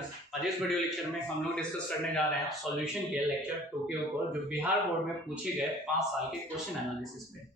Students, आज इस video lecture में हम लोग डिस्कस करने जा रहे हैं सॉल्यूशन के लेक्चर 2 के ऊपर जो बिहार बोर्ड में पूछे गए 5 साल के क्वेश्चन एनालिसिस में।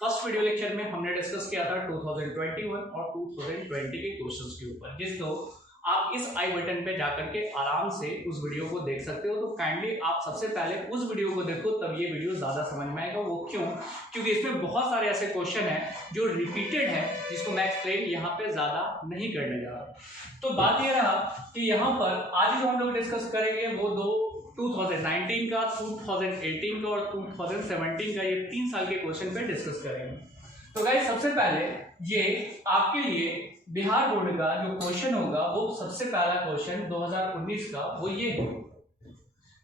फर्स्ट वीडियो लेक्चर में हमने डिस्कस किया था 2021 और 2020 के क्वेश्चंस के ऊपर, जिसको आप इस आई बटन पे जाकर के आराम से उस वीडियो को देख सकते हो। तो काइंडली आप सबसे पहले उस वीडियो को देखो, तब ये वीडियो ज्यादा समझ में आएगा। वो क्यों? क्योंकि इसमें बहुत सारे ऐसे क्वेश्चन हैं जो रिपीटेड है, जिसको मैं एक्सप्लेन यहाँ पे ज्यादा नहीं करने जा रहा। तो बात ये रहा कि यहाँ पर आज जो हम लोग डिस्कस करेंगे वो 2019 का, 2018 का और 2017 का, ये 3 साल के क्वेश्चन पे डिस्कस करेंगे। तो गाइस सबसे पहले ये आपके लिए बिहार बोर्ड का जो क्वेश्चन होगा वो सबसे पहला क्वेश्चन 2019 का वो ये है।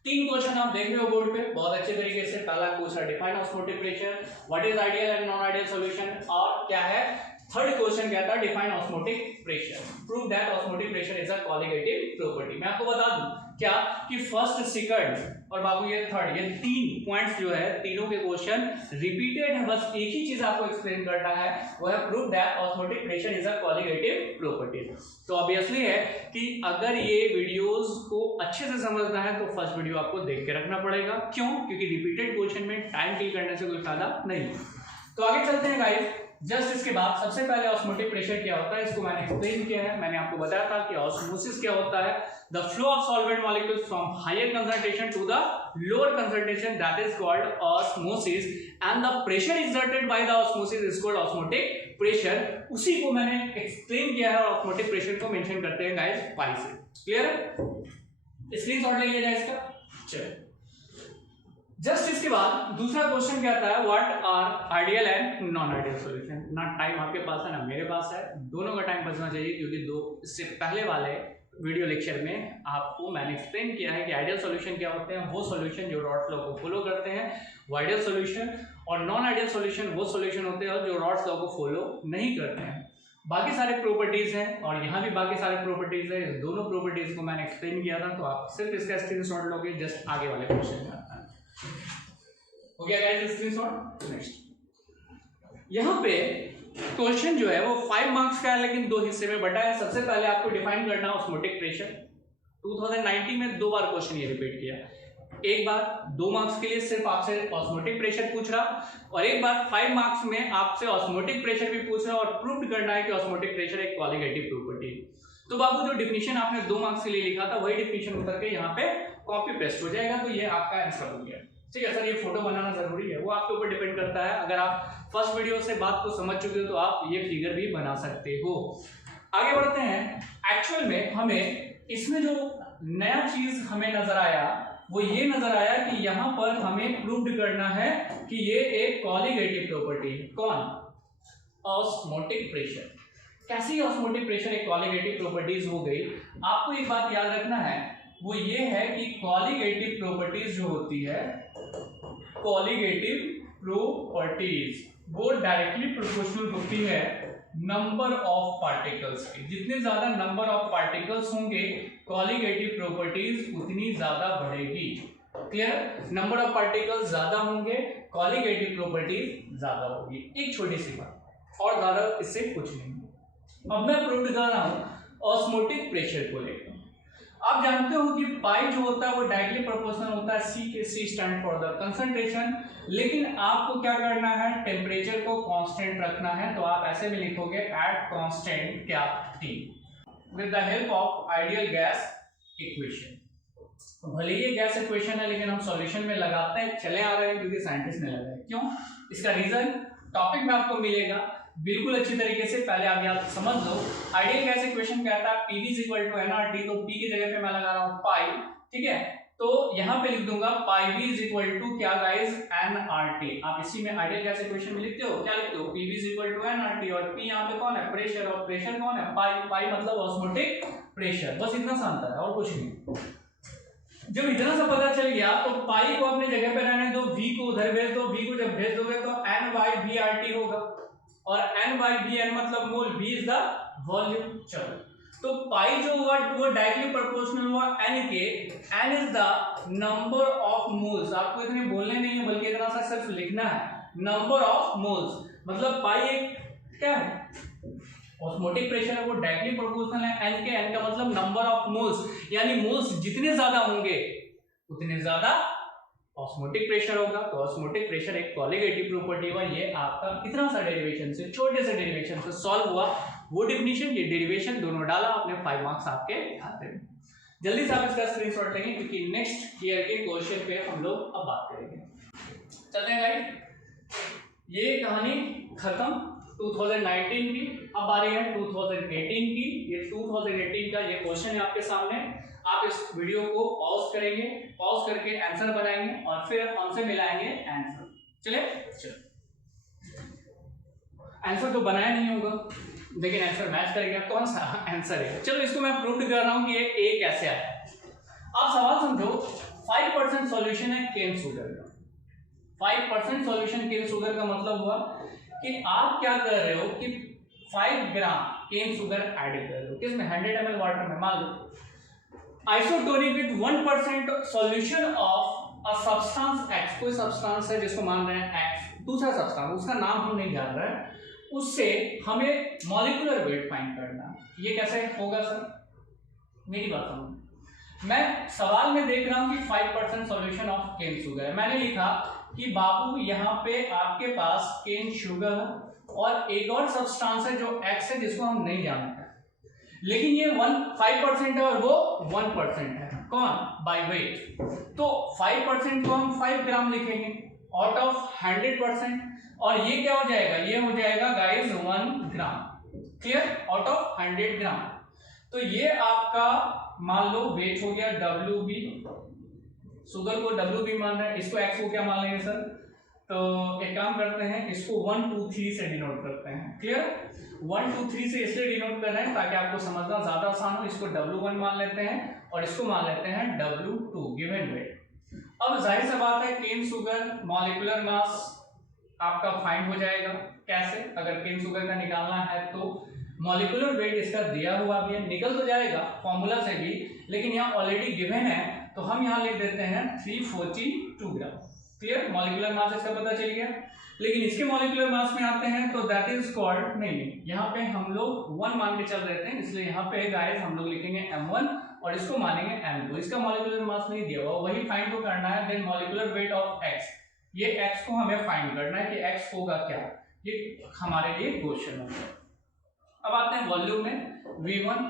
3 क्वेश्चन आप देख रहे हो बोर्ड पे बहुत अच्छे तरीके से। पहला question define osmotic pressure, what is ideal and non ideal solution, और क्या है थर्ड क्वेश्चन कहता है define osmotic pressure, prove that osmotic pressure is a colligative property. मैं आपको बता दूं क्या कि फर्स्ट, सेकंड और बाबू ये थर्ड, ये 3 पॉइंट्स जो है तीनों के क्वेश्चन रिपीटेड है। बस एक ही चीज आपको एक्सप्लेन करना है, वो है prove that osmotic pressure is a colligative property. तो ऑब्वियसली है कि अगर ये वीडियोस को अच्छे से समझना है तो फर्स्ट वीडियो आपको देख के रखना पड़ेगा। क्यों? क्योंकि रिपीटेड क्वेश्चन में टाइम किल करने से कोई फायदा नहीं। तो आगे चलते हैं गाइस। जस्ट इसके बाद सबसे पहले ऑस्मोटिक प्रेशर क्या होता है इसको मैंने एक्सप्लेन किया है। मैंने आपको बताया था कि ऑस्मोसिस क्या होता है, the flow of solvent molecules from higher concentration to the lower concentration, that is called osmosis, and the pressure exerted by the osmosis is called osmotic pressure. उसी को मैंने एक्सप्लेन किया है और ऑस्मोटिक प्रेशर को मेंशन करते हैं guys पाई से। क्लियर है? स्क्रीनशॉट ले लीजिएगा इसका। चलिए जस्ट इसके बाद दूसरा क्वेश्चन कहता है what are ideal and non ideal solution. ना टाइम आपके पास है ना मेरे पास है, दोनों का टाइम बचना चाहिए, क्योंकि इससे पहले वाले वीडियो लेक्चर में आपको मैंने एक्सप्लेन किया है कि आइडियल सॉल्यूशन क्या होते हैं, वो सॉल्यूशन जो रॉड्स लॉ को फॉलो करते हैं वो आइडियल सॉल्यूशन, और नॉन आइडियल सॉल्यूशन वो सॉल्यूशन होते हैं जो रॉड्स लॉ को फॉलो नहीं करते हैं। बाकी सारे प्रॉपर्टीज हैं और यहाँ भी बाकी सारे प्रॉपर्टीज है। इस दोनों प्रॉपर्टीज को मैंने एक्सप्लेन किया था, तो आप सिर्फ इसका स्क्रीनशॉट लोगे। जस्ट आगे वाले क्वेश्चन में आता है। हो गया गाइस स्क्रीनशॉट। नेक्स्ट यहाँ पे क्वेश्चन जो है वो 5 मार्क्स का है, लेकिन 2 हिस्से में बटा है। सबसे पहले आपको डिफाइन करना है ऑस्मोटिक प्रेशर। 2019 में 2 बार क्वेश्चन ये रिपीट किया, एक बार 2 मार्क्स के लिए सिर्फ आपसे ऑस्मोटिक प्रेशर पूछ रहा, और एक बार 5 मार्क्स में आपसे ऑस्मोटिक प्रेशर भी पूछ रहा और प्रूव करना है कि ऑस्मोटिक प्रेशर एक कॉलिगेटिव प्रॉपर्टी है। तो बाबू जो डिफिनीशन आपने 2 मार्क्स के लिए लिखा था वही डिफिनीशन उतर के यहाँ पे कॉपी पेस्ट हो जाएगा। तो ये आपका आंसर हो गया। ठीक है सर, ये फोटो बनाना जरूरी है, वो आपके ऊपर डिपेंड करता है। अगर आप फर्स्ट वीडियो से बात को समझ चुके हो तो आप ये फिगर भी बना सकते हो। आगे बढ़ते हैं। एक्चुअल में हमें इसमें जो नया चीज हमें नजर आया वो ये नजर आया कि यहाँ पर हमें प्रूव करना है कि ये एक कॉलिगेटिव प्रॉपर्टी है। कौन? Osmotic pressure. कैसी ऑस्मोटिक प्रेशर एक कॉलिगेटिव प्रॉपर्टीज हो गई? आपको एक बात याद रखना है, वो ये है कि कॉलिगेटिव प्रॉपर्टीज जो होती है, कॉलिगेटिव प्रॉपर्टीज वो डायरेक्टली प्रोपोर्शनल होती है नंबर ऑफ पार्टिकल्स की। जितने ज्यादा नंबर ऑफ पार्टिकल्स होंगे कॉलिगेटिव प्रॉपर्टीज उतनी ज्यादा बढ़ेगी। क्लियर? नंबर ऑफ पार्टिकल्स ज्यादा होंगे कॉलिगेटिव प्रॉपर्टीज ज्यादा होगी। एक छोटी सी बात, और ज्यादा इससे कुछ नहीं। अब मैं प्रूव कर रहा हूं ऑस्मोटिक प्रेशर को लेकर। आप जानते हो कि पाई जो होता है वो डायरेक्टली प्रोपोर्शनल होता है सी के। सी स्टैंड फॉर द कंसंट्रेशन, लेकिन आपको क्या करना है, टेम्परेचर को कांस्टेंट रखना है। तो आप ऐसे में लिखोगे एट कांस्टेंट क्या T with the help of ideal gas equation. भले ये गैस इक्वेशन है लेकिन हम सॉल्यूशन में लगाते हैं चले आ रहे हैं क्योंकि साइंटिस्ट ने लगाया। क्यों? इसका रीजन टॉपिक में आपको मिलेगा बिल्कुल अच्छी तरीके से। पहले आगे आप समझ लो। आइडियल गैस इक्वेशन कहता है PV = nRT, तो P की जगह पे मैं लगा रहा हूं पाई। ठीक है, तो यहां पे लिख दूंगा पाई V = क्या गाइस, nRT। आप इसी में आइडियल गैस इक्वेशन में लिखते हो, क्या लिखते हो, PV = nRT, और P यहां पे कौन है, प्रेशर, और प्रेशर कौन है, पाई। पाई मतलब ऑस्मोटिक प्रेशर। बस इतना सा अंतर है और कुछ नहीं। जब इतना सा पता चल गया तो पाई को अपने जगह पे रहने दो, V को उधर भेज दो। V को जब भेज दोगे तो N/VRT होगा, और N/VN मतलब मोल, V इज द वॉल्यूम। चलो, तो पाई जो हुआ वो डायरेक्टली प्रोपोर्शनल हुआ N के। N is the number of moles. आपको इतने बोलने नहीं है बल्कि इतना सा सिर्फ लिखना है, नंबर ऑफ मोल्स। मतलब पाई एक क्या है, ऑस्मोटिक प्रेशर है वो डायरेक्टली प्रोपोर्शनल है एन के। एन का मतलब नंबर ऑफ मोल्स, यानी मोल्स जितने ज्यादा होंगे उतने ज्यादा ऑस्मोटिक प्रेशर होगा। तो ऑस्मोटिक प्रेशर एक कॉलिगेटिव प्रॉपर्टी हुआ। ये आपका कितना सा डेरिवेशन से, छोटे से डेरिवेशन से सॉल्व हुआ वो डेफिनेशन, ये डेरिवेशन दोनों डाला आपने, 5 मार्क्स आपके खाते में। जल्दी से आप इसका स्क्रीनशॉट लेंगे क्योंकि नेक्स्ट ईयर के क्वेश्चन पे हम लोग अब बात करेंगे। चलते हैं गाइस, ये कहानी खत्म 2019 की। अब आ रही है 2018 की। ये 2018 का ये क्वेश्चन है आपके सामने। आप इस वीडियो को पॉज करेंगे, पॉज करके आंसर बनाएंगे और फिर हमसे मिलाएंगे आंसर। चलिए आंसर तो बनाया नहीं होगा लेकिन आंसर मैच करेगा, कौन सा आंसर है। चलो इसको मैं प्रूव कर रहा हूं कि ये ए कैसे आया। आप सवाल समझो, 5% सॉल्यूशन है केन शुगर का। 5% सॉल्यूशन केन शुगर का मतलब हुआ कि आप क्या कर रहे हो कि 5 ग्राम केन शुगर ऐड कर रहे हो किसमें, 100 ml वाटर में। मान लो isotonic with 1% solution of a substance X, कोई सब्सटेंस है जिसको मान रहे हैं एक्स, दूसरा सब्सटेंस उसका नाम हम नहीं जान रहे हैं, उससे हमें मॉलिक्यूलर वेट फाइंड करना है। ये कैसे होगा सर, मेरी बात समझो। मैं सवाल में देख रहा हूं कि 5% सॉल्यूशन ऑफ केन शुगर है। मैंने लिखा कि बाबू यहाँ पे आपके पास केन शुगर है और एक और सब्सटेंस है जो एक्स है जिसको हम नहीं जानते, लेकिन ये 5% है और वो 1% है। कौन, बाय वेट। तो 5% को हम 5 ग्राम लिखेंगे आउट ऑफ 100%, और ये क्या हो जाएगा, ये हो जाएगा guys 1 gram. Clear, out of 100 ग्राम। तो ये आपका मान लो वेट हो गया WB, शुगर को WB मान रहे हैं, इसको x को क्या मान लेंगे सर, तो एक काम करते हैं, इसको 1 2 3 से डिनोट करते हैं। क्लियर, 1 2 3 से इसलिए डिनोट कर रहे हैं ताकि आपको समझना ज्यादा आसान हो। इसको W1 मान लेते हैं और इसको मान लेते हैं W2, गिवन वेट। अब जाहिर सी बात है केन शुगर मॉलिक्यूलर मास आपका फाइंड हो जाएगा। कैसे, अगर केन शुगर का निकालना है तो मॉलिक्यूलर वेट इसका दिया हुआ भी है, निकल तो जाएगा फॉर्मूला से भी, लेकिन यहाँ ऑलरेडी गिवन है तो हम यहाँ लिख देते हैं 342 ग्राम। क्लियर, मॉलिक्यूलर मास इसका पता चल गया। लेकिन इसके मॉलिक्यूलर मास में आते हैं तो दैट इज कॉल्ड, नहीं यहाँ पे हम लोग 1 मान के चल रहे थे, इसलिए यहाँ पे गाइस हम लोग लिखेंगे M1 और इसको मानेंगे M2। इसका मॉलिक्यूलर मास नहीं दिया हुआ, वही फाइंड तो करना है। Then molecular weight of x, ये x को हमें फाइंड करना है कि x होगा क्या, ये हमारे लिए क्वेश्चन है। अब आते हैं वॉल्यूम में, V1।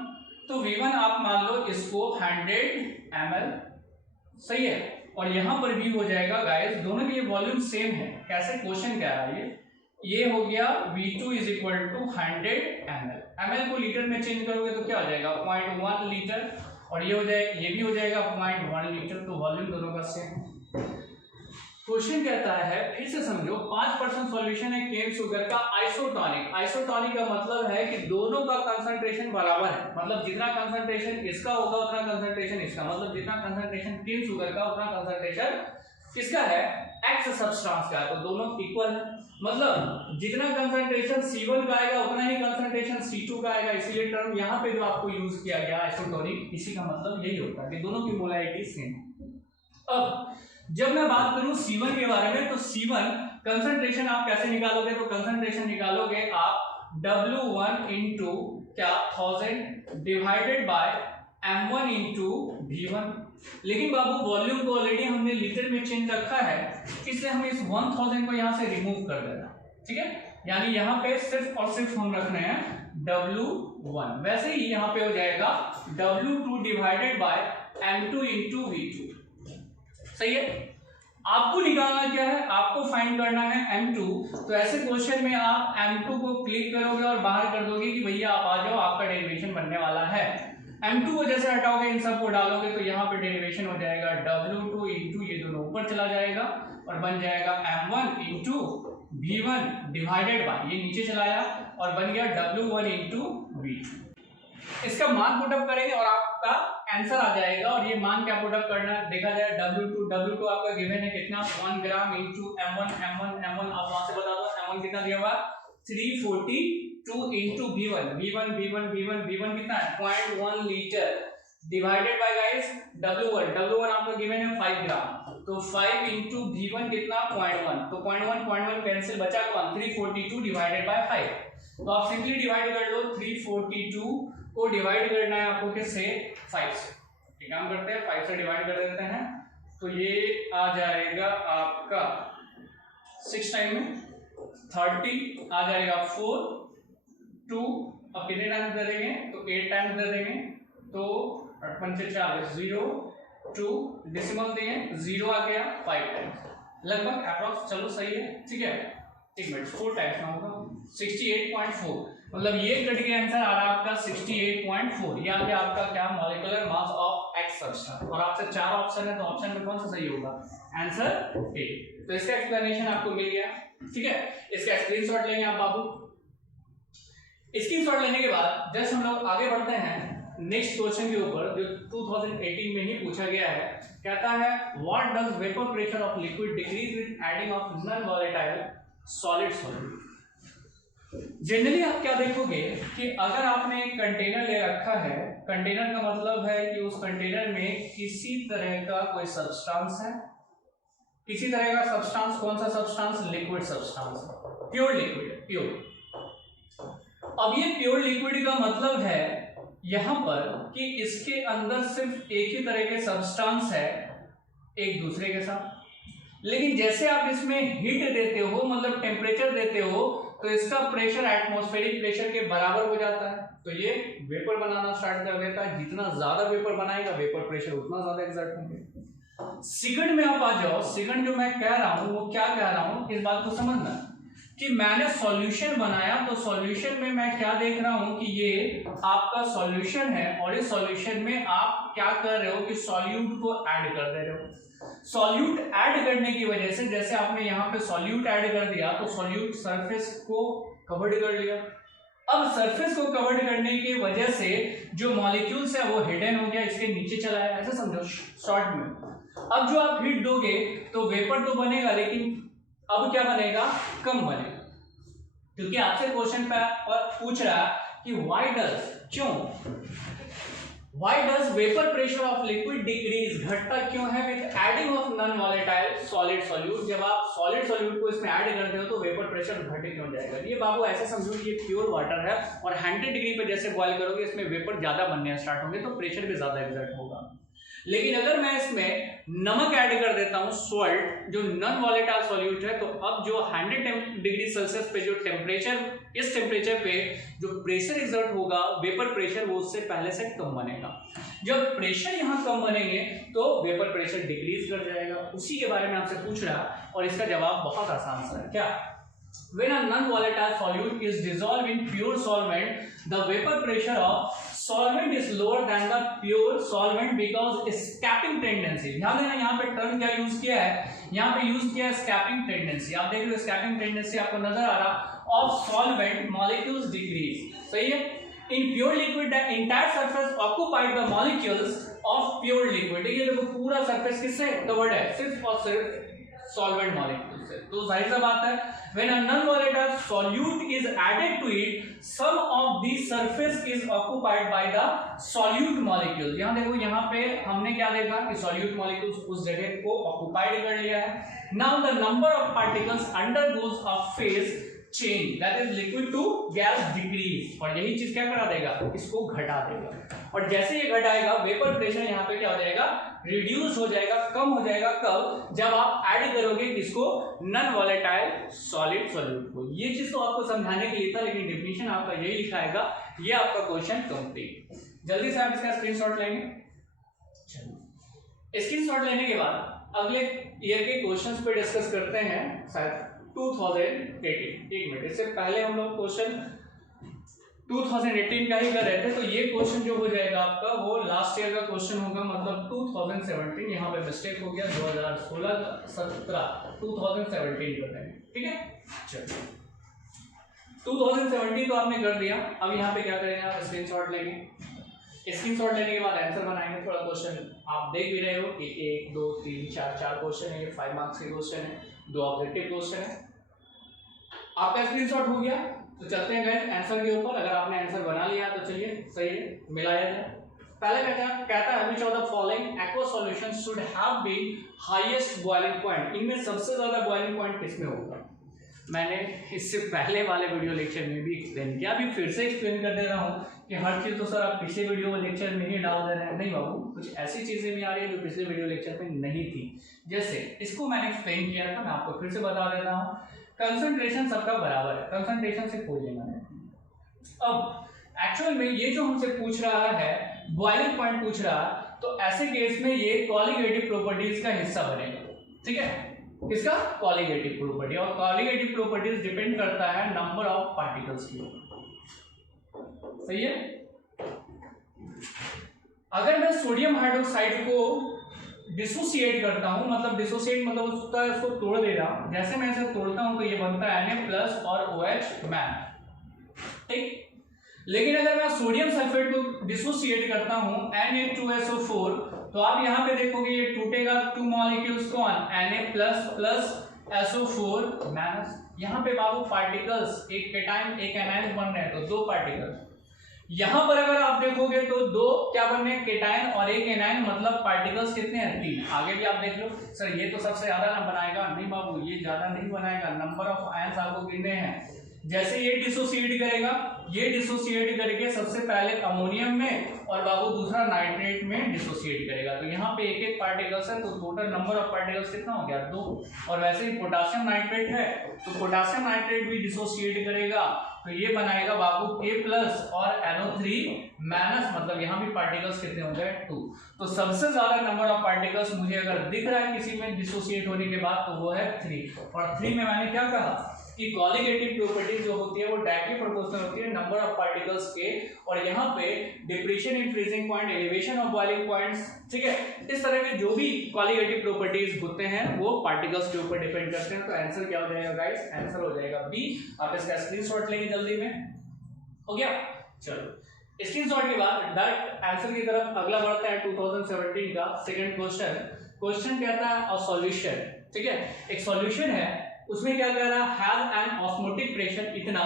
तो V1 आप मान लो इसको 100 ml, सही है, और यहां पर भी हो जाएगा गाइस, दोनों के ये वॉल्यूम सेम है। कैसे, क्वेश्चन क्या है ये हो गया V2 is equal to 100 ml। ml को लीटर में चेंज करोगे तो क्या हो जाएगा 0.1 लीटर, और ये हो जाएगा, ये भी हो जाएगा 0.1 लीटर। तो वॉल्यूम दोनों का सेम। क्वेश्चन कहता है, फिर से समझो, 5% सॉल्यूशन है केन शुगर का आइसोटोनिक। आइसोटोनिक का मतलब है कि दोनों का कंसंट्रेशन बराबर है, मतलब जितना कंसंट्रेशन इसका होगा उतना कंसंट्रेशन इसका, मतलब जितना कंसंट्रेशन केन शुगर का उतना कंसंट्रेशन किसका है, एक्स सब्सटेंस का है, तो दोनों इक्वल है। मतलब जितना कंसंट्रेशन C1 का आएगा उतना ही कंसंट्रेशन C2 का आएगा, इसीलिए टर्म यहाँ पे जो आपको यूज किया गया आइसोटोनिक, इसी का मतलब यही होता है कि दोनों की मोलैरिटी सेम है। अब जब मैं बात करूं C1 के बारे में, तो C1 कंसंट्रेशन आप कैसे निकालोगे, तो कंसंट्रेशन निकालोगे आप W1 इंटू क्या 1000 divided bye M1 into V1। लेकिन बाबू वॉल्यूम को ऑलरेडी हमने लीटर में चेंज रखा है, इसलिए हम इस 1000 को यहां से रिमूव कर देना, ठीक है। यानी यहां पे सिर्फ और सिर्फ हम रखने हैं W1, वैसे ही यहां पे हो जाएगा W2 divided by M2 into V2। सही है। आपको निकालना क्या है, आपको फाइंड करना है M2। तो ऐसे क्वेश्चन में आप M2 को क्लिक करोगे और बाहर कर दोगे कि भैया आप आ जाओ, आपका डेरिवेशन बनने वाला है। M2 को जैसे हटाओगे, इन सबको डालोगे तो यहाँ पे डेरिवेशन हो जाएगा W2 इंटू, ये दोनों ऊपर चला जाएगा और बन जाएगा M1 into V1 divided by, ये नीचे चलाया और बन गया W1 इंटू V2। इसका मान पुटअप करेंगे और आपका आंसर आ जाएगा। और ये मान क्या पुटअप करना है, देखा जाए W2 आपका गिवन है कितना, 1 ग्राम इंटू M1 आप वहां से बता दो M1 कितना दिया हुआ 342 इंटू V1 कितना है 0.1 litre divided by guys W1 आपका गिवन है 5 ग्राम, तो 5 इंटू V1 कितना 0.1, तो 0.1 कैंसिल, बचा कौन 342 डिवाइडेड बाय 5। तो आप सिंपली डिवाइड कर लो, 342 को डिवाइड करना है आपको किससे, 5 से। एक काम करते हैं 5 से डिवाइड कर देते हैं, तो ये आ जाएगा आपका 6 टाइम में 30 आ जाएगा 4 2, अब कितने टाइम्स दे देंगे, तो 8 टाइम्स दे देंगे, तो 45 0 2 डेसिमल दिए 0 आ गया 5 टाइम्स लगभग अप्रॉक्स, चलो सही है, ठीक है। एक मिनट 4 टाइम्स ना होगा 68.4, मतलब ये कट के आंसर आ रहा है आपका 68.4। ये आ गया आपका क्या, molecular mass of x substance. और आपसे 4 ऑप्शन है, तो ऑप्शन में कौन सा सही होगा, आंसर ए। तो इसका एक्सप्लेनेशन आपको मिल गया, ठीक है। इसका स्क्रीनशॉट लेंगे आप बाबू। स्क्रीनशॉट लेने के बाद जस्ट हम लोग आगे बढ़ते हैं नेक्स्ट क्वेश्चन के ऊपर, जो 2018 में ही पूछा गया है। कहता है what does vapour pressure of liquid decrease with adding of non volatile solid solute. Generally आप क्या देखोगे कि अगर आपने एक कंटेनर ले रखा है, कंटेनर का मतलब है कि उस कंटेनर में किसी तरह का कोई सब्सटेंस है, किसी तरह का सब्सटेंस, कौन सा substance, liquid substance, pure liquid, pure. अब ये प्योर लिक्विड का मतलब है यहां पर कि इसके अंदर सिर्फ एक ही तरह के सब्सटेंस है एक दूसरे के साथ, लेकिन जैसे आप इसमें हीट देते हो, मतलब टेम्परेचर देते हो, तो इसका प्रेशर एटमॉस्फेरिक प्रेशर के बराबर हो जाता है, तो ये वेपर बनाना स्टार्ट कर देता है। जितना ज्यादा वेपर बनाएगा वेपर प्रेशर उतना ज्यादा एक्सर्ट होंगे। सेकंड में आप आ जाओ, सेकंड जो मैं कह रहा हूं वो क्या कह रहा हूं, इस बात को समझना कि मैंने सॉल्यूशन बनाया, तो सॉल्यूशन में मैं क्या देख रहा हूं कि ये आपका सॉल्यूशन है, और इस सॉल्यूशन में आप क्या कर रहे हो कि सॉल्यूट को ऐड कर दे रहे हो। सॉल्यूट ऐड करने की वजह से, जैसे आपने यहाँ पे सॉल्यूट ऐड कर दिया, तो सॉल्यूट सरफेस को कवर्ड कर लिया। अब सरफेस को कवर्ड करने की वजह से जो मॉलिक्यूल्स है वो हिडन हो गया, इसके नीचे चला है, ऐसा समझो शॉर्ट में। अब जो आप हीट दोगे तो वेपर तो बनेगा, लेकिन अब क्या बनेगा, कम बनेगा, क्योंकि आपसे क्वेश्चन पे पूछ रहा कि व्हाई डज, क्यों, why does vapour pressure of liquid decrease, घटता क्यों है with adding of non volatile solid solute. जब आप सॉलिड सॉल्यूट को इसमें ऐड करते हो तो वेपर प्रेशर घट क्यों जाएगा। ये बाबू ऐसे समझो कि ये प्योर वाटर है, और 100 डिग्री पे जैसे बॉयल करोगे इसमें वेपर ज्यादा बनने स्टार्ट होंगे, तो प्रेशर भी ज्यादा एक्सर्ट होगा। लेकिन अगर मैं इसमें नमक ऐड कर देता हूं, सॉल्ट, जो नॉन वोलेटाइल सॉल्यूट है, तो अब जो 100 डिग्री सेल्सियस पे जो टेम्परेचर, इस टेम्परेचर पे जो प्रेशर एक्सर्ट होगा, वेपर प्रेशर, वो उससे पहले से कम बनेगा। जब प्रेशर यहाँ कम बनेंगे तो वेपर प्रेशर डिक्रीज कर जाएगा। उसी के बारे में आपसे पूछ रहा, और इसका जवाब बहुत आसान सा है, क्या, when a non-volatile solute is dissolved in pure solvent, the vapor pressure of solvent is lower than the pure solvent because escaping tendency। ध्यान देना यहाँ पे टर्म क्या यूज किया है, यहाँ पे यूज किया है escaping tendency। आप देख रहे हो escaping tendency आपको नजर आ रहा, of solvent molecules decrease, सही है। In pure liquid the entire surface occupied the molecules of pure liquid। ये देखो पूरा सरफेस किससे कवर्ड है, सिर्फ और सिर्फ सॉल्वेंट मॉलिक्यूल से। तो जाहिर सा बात है, when a non-volatile solute is added to it, some of the surface is occupied by the solute molecules। यहाँ देखो, यहाँ पे हमने क्या देखा कि solute molecules उस जगह को ऑक्युपाइड कर लिया है। Now the number of particles undergoes a phase change, that is liquid to gas decrease, और यही चीज क्या करा देगा, इसको घटा देगा। और जैसे ये घटाएगा वेपर प्रेशर यहाँ पे क्या हो जाएगा, रिड्यूस हो जाएगा, कम हो जाएगा। कब, जब आप ऐड करोगे किसको, नॉन वोलेटाइल सॉलिड सॉल्यूट को। ये चीज तो आपको समझाने के लिए था, लेकिन डेफिनेशन आपका यही लिखाएगा। ये आपका क्वेश्चन कंप्लीट। जल्दी से आप इसका स्क्रीनशॉट लेंगे। स्क्रीनशॉट लेने के बाद अगले ईयर के क्वेश्चंस पे डिस्कस करते हैं, शायद 2018। एक मिनट, इससे पहले हम लोग क्वेश्चन 2018 का ही कर रहे थे, तो ये क्वेश्चन जो हो जाएगा आपका वो लास्ट ईयर का क्वेश्चन होगा, मतलब 2017। यहाँ पे मिस्टेक हो गया, 2016 17 2017 कर रहे हैं, ठीक है। चलो 2017 तो आपने कर दिया। अब यहाँ पे क्या करेंगे आप, स्क्रीनशॉट लेंगे। स्क्रीनशॉट लेने के बाद आंसर बनाएंगे। थोड़ा क्वेश्चन आप देख भी रहे हो कि 1 2 3 4 क्वेश्चन है, ये 5 मार्क्स के क्वेश्चन है, 2 ऑब्जेक्टिव क्वेश्चन है। आपका स्क्रीनशॉट हो गया, तो चलते हैं गाइस आंसर के ऊपर। अगर आपने आंसर बना लिया तो चलिए सही है, मिलाया जाए। पहले कहता है which of the following aqua solution should have been highest boiling point. इनमें सबसे ज्यादा बॉइलिंग पॉइंट किसमें होगा, मैंने इससे पहले वाले वीडियो लेक्चर में भी एक्सप्लेन किया, अभी फिर से एक्सप्लेन कर दे रहा हूँ कि हर चीज़ तो सर आप पिछले वीडियो लेक्चर में ही डाल दे रहे हैं। नहीं बाबू, कुछ ऐसी चीज़ें भी आ रही है जो पिछले वीडियो लेक्चर में नहीं थी। जैसे इसको मैंने एक्सप्लेन किया था, मैं आपको फिर से बता देता हूँ। कंसंट्रेशन सबका बराबर है, कंसंट्रेशन से कोई लेना नहीं। अब एक्चुअल में ये जो हमसे पूछ रहा है, बॉइलिंग पॉइंट पूछ रहा है, तो ऐसे केस में ये कॉलीगेटिव प्रॉपर्टीज का हिस्सा बनेगा। ठीक है, किसका? Colligative property. और कॉलीगेटिव प्रॉपर्टीज डिपेंड करता है नंबर ऑफ पार्टिकल्स के ऊपर। सही है। अगर मैं सोडियम हाइड्रोक्साइड को डिसोसिएट करता हूं, मतलब डिसोसिएट मतलब उसका इसको तोड़ दे रहा हूं, जैसे मैं इसे तोड़ता हूं तो ये बनता है Na+ और OH मैन। ठीक। लेकिन अगर मैं सोडियम सल्फेट को डिसोसिएट करता हूं Na2SO4, तो आप यहां पे देखोगे ये टूटेगा, 2 मॉलिक्यूल्स कौन? Na+ SO4 minus. यहां पे बाबू पार्टिकल्स, एक केटाइन एक एनायन बन रहे हैं, तो 2 पार्टिकल्स। यहां पर अगर आप देखोगे तो 2 क्या बन रहे हैं? केटाइन और एक एनायन, मतलब पार्टिकल्स कितने हैं? 3। आगे भी आप देख लो। सर ये तो सबसे ज्यादा ना बनाएगा। नहीं बाबू, ये ज्यादा नहीं बनाएगा, नंबर ऑफ आयंस आपको गिनने हैं। जैसे ये डिसोसिएट करेगा, ये डिसोसिएट करके सबसे पहले अमोनियम में और बाबू दूसरा नाइट्रेट में डिसोसिएट करेगा। तो यहाँ पे एक पार्टिकल्स है, तो टोटल नंबर ऑफ पार्टिकल्स कितना हो गया? 2। और वैसे ही पोटासियम नाइट्रेट है, तो पोटासियम नाइट्रेट भी डिसोसिएट करेगा, तो ये बनाएगा बाबू K+ और NO3-, मतलब यहाँ भी पार्टिकल्स कितने हो गए? 2। तो सबसे ज्यादा नंबर ऑफ पार्टिकल्स मुझे अगर दिख रहा है किसी में डिसोसिएट होने के बाद, तो वो है 3। और 3 में मैंने क्या कहा कि कॉलीगेटिव प्रॉपर्टीज जो होती है वो डायरेक्टली प्रोपोर्शनल होती है नंबर ऑफ पार्टिकल्स के। और यहाँ पे depression in freezing point, elevation of boiling points, ठीक है, इस तरह के जो भी कॉलीगेटिव प्रॉपर्टीज होते हैं वो पार्टिकल्स के ऊपर डिपेंड करते हैं। तो आंसर क्या हो जाएगा गाइस? आंसर हो जाएगा बी। आप इसका स्क्रीनशॉट लेंगे जल्दी में। हो गया? चलो, स्क्रीनशॉट के बाद डायरेक्ट आंसर की तरफ अगला बढ़ता है। 2017 का सेकंड क्वेश्चन कहता है सॉल्यूशन। ठीक है, एक सॉल्यूशन है, उसमें क्या कह रहा है? हैव एन ऑस्मोटिक प्रेशर इतना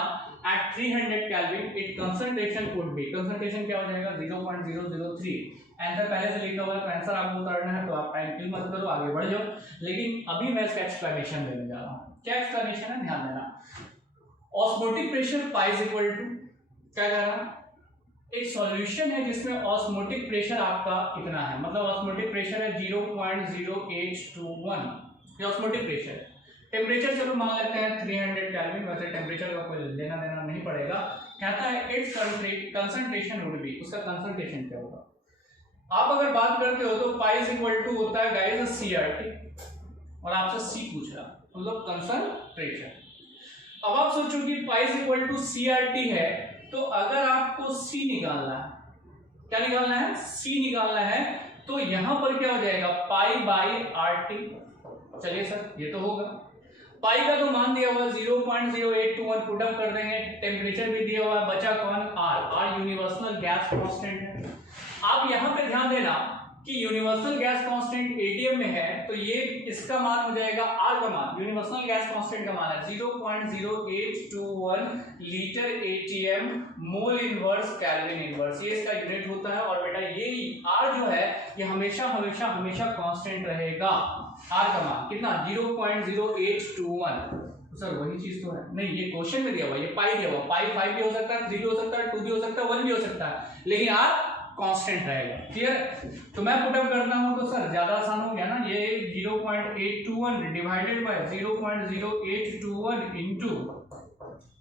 at 300 kelvin, it concentration would be. Concentration क्या हो जाएगा? 0.003। आंसर पहले से लिखा हुआ है, तो आंसर आपको उतारना है, तो आप टाइम किल मत करो, आगे बढ़ जाओ। लेकिन अभी मैं इसका एक्सप्लेनेशन देने जा रहा हूँ। क्या एक्सप्लेनेशन है, ध्यान देना। Osmotic pressure pi is equal to, क्या कह रहा है? एक सॉल्यूशन है जिसमें ऑस्मोटिक प्रेशर आपका इतना है, मतलब ऑस्मोटिक प्रेशर है 0.0821। ये ऑस्मोटिक प्रेशर। टेम्परेचर चलो मान लेते हैं 300 केल्विन, वैसे टेम्परेचर का कोई लेना देना नहीं पड़ेगा। कहता है इट्स कंसंट्रेशन वुड बी, उसका कंसंट्रेशन क्या होगा? आप अगर बात करते हो तो पाई इज इक्वल टू होता है गाइस CRT, और आपसे C पूछ रहा, मतलब कंसंट्रेशन। अब आप सोचो कि pi is equal to CRT है, तो अगर आपको C निकालना है, क्या निकालना है? C निकालना है, तो यहां पर क्या हो जाएगा? पाई/RT। चलिए सर, ये तो होगा। पाई का तो मान दिया हुआ 0.0821, पुट अप कर देंगे। टेम्परेचर भी दिया हुआ है, बचा कौन? R यूनिवर्सल गैस कांस्टेंट है। आप यहां पे ध्यान देना कि यूनिवर्सल गैस कांस्टेंट ATM में है, तो ये इसका मान हो जाएगा, R का मान, यूनिवर्सल गैस कांस्टेंट का मान है 0.0821 litre ATM mole inverse kelvin inverse, ये इसका यूनिट होता है। और बेटा ये R जो है ये हमेशा हमेशा हमेशा कांस्टेंट रहेगा। R का मान कितना? 0.0821। तो सर वही चीज तो है। नहीं, ये क्वेश्चन में दिया हुआ, ये पाई दिया हुआ, पाई 5 भी हो सकता है, 3 भी हो सकता है, 2 भी हो सकता है, 1 भी हो सकता है, लेकिन R कांस्टेंट रहेगा। क्लियर? तो मैं पुट अप करता हूं, तो सर ज्यादा आसान हो गया ना, ये 0.821 डिवाइडेड बाय 0.0821 इनटू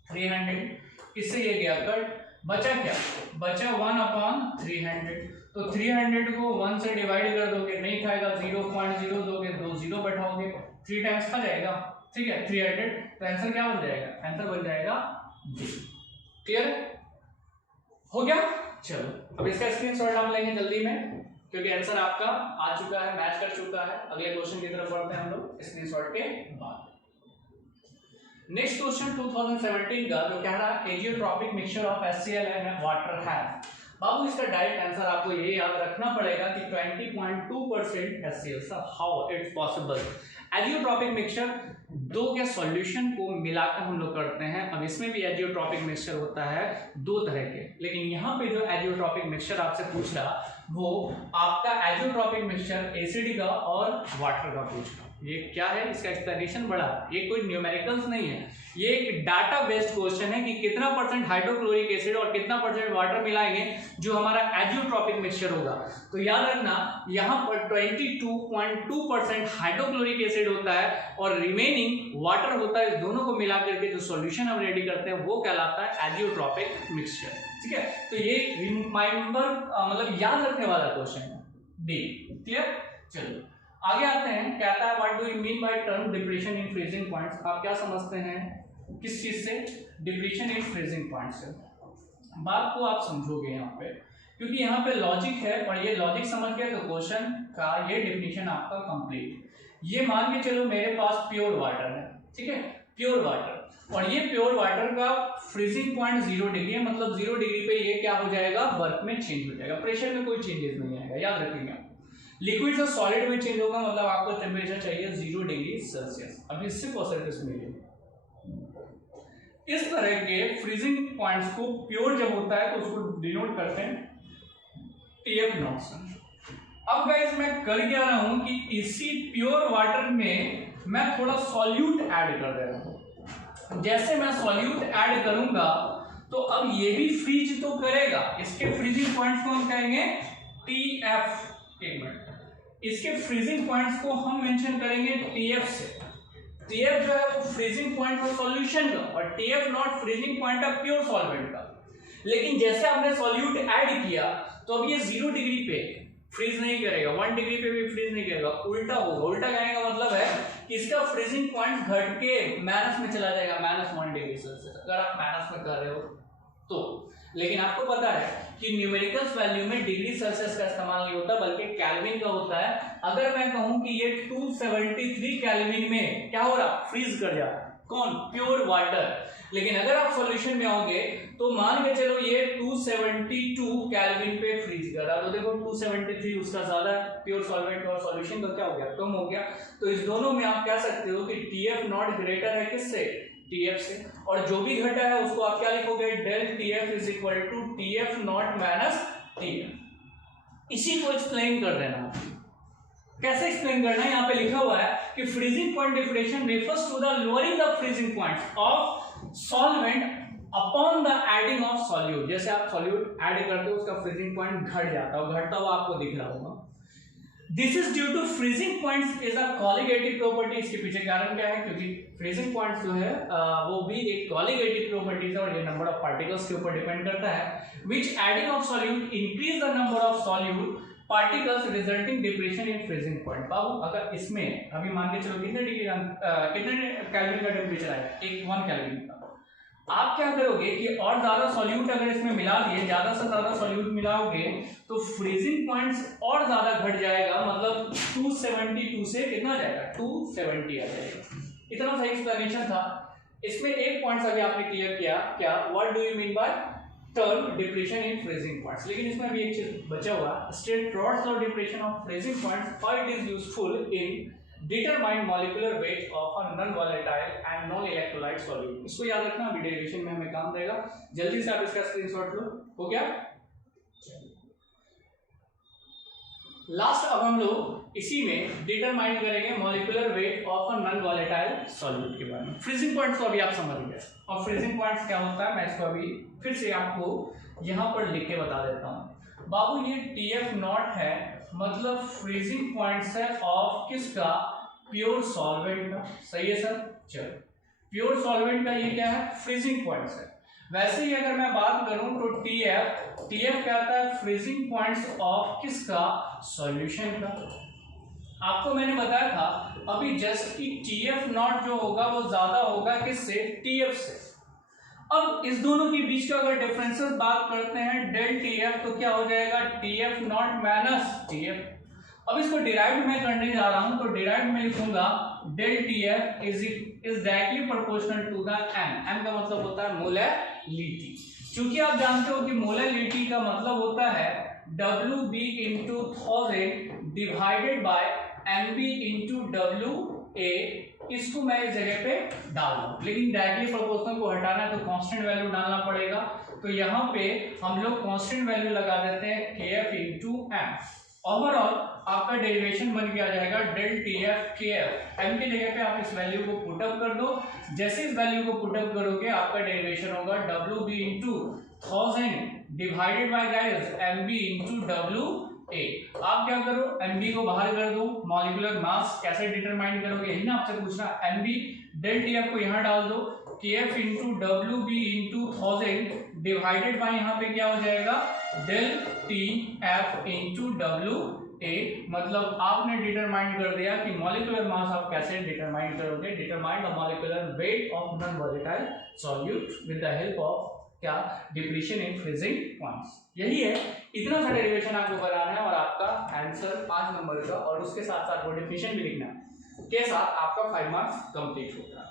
300, इससे ये गया कट, बचा क्या? बचा 1/300। तो 300 को 1 से डिवाइड कर दोगे, नहीं खाएगा, 0.0 दोगे, 2 0 बैठाओगे, 3 टाइम्स खा जाएगा। ठीक है, 300। तो आंसर क्या बन जाएगा? आंसर बन जाएगा D। क्लियर हो गया? चलो, अब इसका स्क्रीनशॉट हम लेंगे जल्दी में, क्योंकि आंसर आपका आ चुका है, मैच कर चुका है। अगले क्वेश्चन की तरफ बढ़ते हैं हम लोग स्क्रीनशॉट के बाद। नेक्स्ट क्वेश्चन 2017 का जो कह रहा है azeotropic mixture of HCl and water have. बाबू इसका डायरेक्ट आंसर आपको ये याद रखना पड़ेगा कि 20.2% HCl। Sir how it's possible? Azeotropic mixture दो के सॉल्यूशन को मिलाकर हम लोग करते हैं। अब इसमें भी एजियोट्रॉपिक मिक्सचर होता है 2 तरह के, लेकिन यहाँ पे जो एजियोट्रॉपिक मिक्सचर आपसे पूछ रहा वो आपका एजियोट्रॉपिक मिक्सचर एसिड का और वाटर का पूछ रहा हूँ। ये क्या है, इसका एक्सप्लेनेशन बड़ा है, ये कोई न्यूमेरिकल्स नहीं है, ये एक डाटा बेस्ड क्वेश्चन है कि कितना % हाइड्रोक्लोरिक एसिड और कितना % वाटर मिलाएंगे जो हमारा एजियोट्रॉपिक मिक्सचर होगा। तो याद रखना यहाँ पर 22.2% हाइड्रोक्लोरिक एसिड होता है और रिमेनिंग वाटर होता है। इस दोनों को मिला करके जो सॉल्यूशन हम रेडी करते हैं वो कहलाता है एजियोट्रॉपिक मिक्सचर। ठीक है, तो ये रिमाइंबर मतलब याद रखने वाला क्वेश्चन है डी। क्लियर, चलो आगे आते हैं। कहता है what do you mean by term depression in freezing points. आप क्या समझते हैं किस चीज से, डिप्रेशन इन फ्रीजिंग पॉइंट से। बात को आप समझोगे यहाँ पे, क्योंकि यहाँ पे लॉजिक है और ये लॉजिक समझ गए तो क्वेश्चन का ये डिफिनीशन आपका कंप्लीट। ये मान के चलो मेरे पास प्योर वाटर है, ठीक है, प्योर वाटर, और ये प्योर वाटर का फ्रीजिंग पॉइंट 0 डिग्री है, मतलब 0 डिग्री पे ये क्या हो जाएगा, बर्फ में चेंज हो जाएगा, प्रेशर में कोई चेंजेस नहीं आएगा, याद रखेंगे आप। लिक्विड से सॉलिड में चेंज होगा, मतलब आपको टेम्परेचर चाहिए 0 डिग्री सेल्सियस। अब इससे प्रोसेस मिले इस तरह के फ्रीजिंग पॉइंट्स को प्योर जब होता है तो उसको डिनोट करते हैं TF नॉट से। अब गाइस मैं कर क्या रहा हूं कि इसी प्योर वाटर में मैं थोड़ा सॉल्यूट ऐड कर दे रहा हूं। जैसे मैं सॉल्यूट ऐड करूंगा तो अब ये भी फ्रीज तो करेगा, इसके फ्रीजिंग पॉइंट्स को हम कहेंगे TF। एक मिनट, इसके फ्रीजिंग पॉइंट्स को हम मेंशन करेंगे TF से। TF जो है वो फ्रीजिंग पॉइंट है सॉल्यूशन का और TF नॉट फ्रीजिंग पॉइंट है प्योर सॉल्वेंट का। लेकिन जैसे आपने सॉल्यूट ऐड किया तो अब ये 0 डिग्री पे फ्रीज नहीं करेगा, 1 डिग्री पे भी फ्रीज नहीं करेगा, उल्टा होगा। उल्टा कहने का मतलब है कि इसका फ्रीजिंग पॉइंट घट के माइनस में चला जाएगा, -1 डिग्री सेल्सियस, अगर आप माइनस में कर रहे हो तो। लेकिन आपको पता है कि न्यूमेरिकल्स वैल्यू में डिग्री सेल्सियस का इस्तेमाल नहीं होता बल्कि केल्विन का होता है। अगर मैं कहूं कि ये 273 केल्विन में क्या हो रहा, फ्रीज कर जा रहा, कौन, प्योर वाटर। लेकिन अगर आप सॉल्यूशन में आओगे तो मान के चलो ये 272 केल्विन पे फ्रीज कर रहा, तो देखो 273 उसका ज्यादा है, प्योर सॉल्वेंट और सॉल्यूशन का क्या हो गया, कम हो गया। तो इस दोनों में आप कह सकते हो कि TF नॉट ग्रेटर है किससे, TF से, और जो भी घटा है उसको आप क्या लिखोगे, del TF is equal to TF not minus TF। इसी को एक्सप्लेन कर देना। कैसे एक्सप्लेन करना है, यहाँ पे लिखा हुआ है कि freezing point differentiation refers to the lowering the freezing points of solvent upon the adding of solute. जैसे आप सॉल्यूट ऐड करते हो उसका फ्रीजिंग पॉइंट घट जाता है, घटता हुआ आपको दिख रहा होगा। This is due to freezing points is a colligative property. इसके पीछे कारण क्या है, क्योंकि फ्रीजिंग पॉइंट्स जो है वो भी एक कॉलिगेटिव प्रॉपर्टीज है और ये नंबर ऑफ पार्टिकल्स के ऊपर डिपेंड करता है। Which adding of solute increase the number of solute particles resulting depression in freezing point. बाबू अगर इसमें अभी मान के चलो कितने डिग्री कितने केल्विन का टेम्परेचर आएगा, 1 केल्विन का, आप क्या करोगे कि और ज्यादा सॉल्यूट अगर इसमें मिला दिए, ज्यादा से ज्यादा सॉल्यूट मिलाओगे तो फ्रीजिंग पॉइंट्स और ज्यादा घट जाएगा, मतलब 272 से कितना जाएगा, 270 आ जाएगा। इतना सही एक्सप्लेनेशन था। इसमें एक पॉइंट अभी आपने क्लियर किया, क्या, what do you mean by term depression in freezing points. लेकिन इसमें भी एक चीज बचा हुआ, state rods of depression of freezing points, how it is useful in determine molecular weight of a non-volatile and non-electrolyte solute। इसको याद रखना, अभी डेरिवेशन में हमें काम देगा। जल्दी से आप इसका स्क्रीनशॉट लो, हो गया। लास्ट अब हम लोग इसी में डिटरमाइन करेंगे molecular weight of a non volatile solute के बारे में। फ्रीजिंग पॉइंट्स तो अभी आप समझ गए, और फ्रीजिंग पॉइंट्स क्या होता है मैं इसको अभी फिर से आपको यहाँ पर लिख के बता देता हूँ। बाबू ये TF नॉट है, मतलब फ्रीजिंग पॉइंट्स है ऑफ किसका, प्योर सॉल्वेंट का। सही है सर, चलो प्योर सॉल्वेंट का ये क्या है, फ्रीजिंग पॉइंट्स है। वैसे ही अगर मैं बात करूं तो TF क्या आता है, फ्रीजिंग पॉइंट्स ऑफ किसका, सॉल्यूशन का। आपको मैंने बताया था अभी जस्ट कि TF नॉट जो होगा वो ज्यादा होगा किससे, TF से। अब इस दोनों के बीच का अगर डिफरेंसेस बात करते हैं डेल TF, तो क्या हो जाएगा, TF नॉट माइनस TF। अब इसको डिराइव्ड में करने जा रहा हूं, तो डिराइव्ड में लिखूंगा del TF is directly proportional to the m का मतलब होता है मोलैलिटी। क्योंकि आप जानते हो कि मोलैलिटी का मतलब होता है WB into 1000 divided bye MB into WA। इसको मैं इस जगह पे डाल दूं, लेकिन डायरेक्टली प्रोपोर्शनल को हटाना है तो कांस्टेंट वैल्यू डालना पड़ेगा। तो यहाँ पे हम लोग कांस्टेंट वैल्यू लगा देते हैं kf इंटू एम। ओवरऑल आपका डेरिवेशन बन के आ जाएगा डेल टी एफ के एफ। एम की जगह पे आप इस वैल्यू को पुटअप कर दो। जैसे इस वैल्यू को पुटअप करोगे आपका डेरिवेशन होगा W B into 1000 divided by guys M B into W A. आप क्या करो, एम बी को बाहर कर दो। मॉलिक्यूलर मास कैसे डिटरमाइन करोगे, यही ना आपसे पूछना। M B del T F को यहाँ डाल दो, K F into W B into 1000 divided by यहाँ पे क्या हो जाएगा del T F into W A. मतलब आपने डिटरमाइन कर दिया कि मॉलिक्यूलर मास आप कैसे डिटरमाइन करोगे। Determine the molecular weight of non volatile solute with the help of क्या, डिप्लीशन इन फ्रीजिंग पॉइंट्स। यही है, इतना सा डेरिवेशन आपको कराना है और आपका आंसर 5 नंबर का, और उसके साथ साथ वो डेफिनेशन भी लिखना है के साथ आपका 5 मार्क्स कंप्लीट होगा।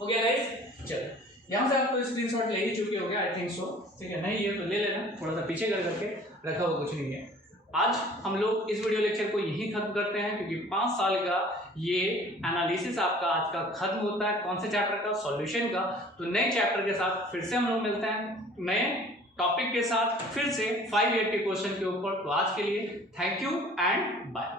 हो गया गाइस? चलो यहाँ से आप तो स्क्रीनशॉट ले ही चुके होंगे आई थिंक सो, ठीक है। नहीं है तो ले लेना, थोड़ा सा पीछे कर करके रखा हुआ कुछ नहीं है। आज हम लोग इस वीडियो लेक्चर को यहीं खत्म करते हैं, क्योंकि 5 साल का ये एनालिसिस आपका आज का खत्म होता है। कौन से चैप्टर का? सॉल्यूशन का। तो नए चैप्टर के साथ फिर से हम लोग मिलते हैं, नए टॉपिक के साथ, फिर से 5 ईयर के क्वेश्चन के ऊपर। तो आज के लिए थैंक यू एंड बाय।